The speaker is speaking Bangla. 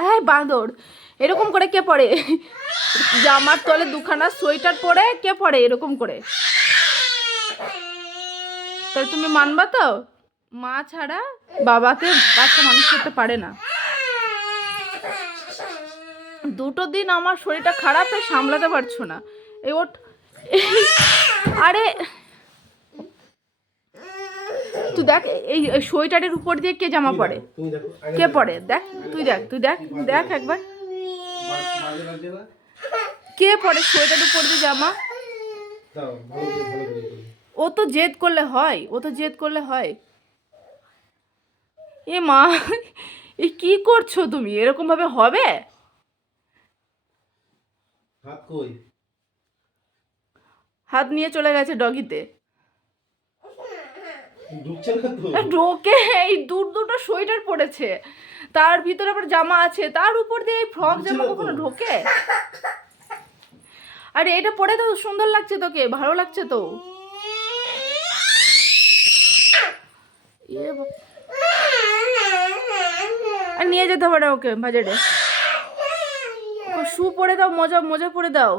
হ্যাঁ বাঁদর, এরকম করে কে পরে? জামার তলে দুখানা সোয়েটার পরে কে পরে এরকম করে? তাহলে তুমি মানবা তো মা ছাড়া বাবাকে বাচ্চা মানুষ করতে পারে না? দুটো দিন আমার শরীরটা খারাপ তাই সামলাতে পারছো না। এই ওঠ। আরে তুই দেখ, এই সোয়েটারের উপর দিয়ে কে জামা পরে? কে পরে দেখ, তুই দেখ, তুই দেখ, দেখ একবার কে পরে সোয়েটারের উপর দিয়ে জামা? ও তো জেদ করলে হয়, ও তো জেদ করলে হয়। এ মা, এ কি করছো তুমি? এরকম ভাবে হবে? হাত নিয়ে চলে গেছে ডগিতে। ঢোকে, এই দুটো সোয়েটার পরেছে, তার ভিতরে আবার জামা আছে, তার উপর দিয়ে এই ফ্রক জামা কখনো ঢোকে? আরে এটা পরে তো সুন্দর লাগছে, তোকে ভালো লাগছে তো। আর নিয়ে যেতে হবে না ওকে বাজারে। শু পরে দাও, মোজা মোজা পরে দাও।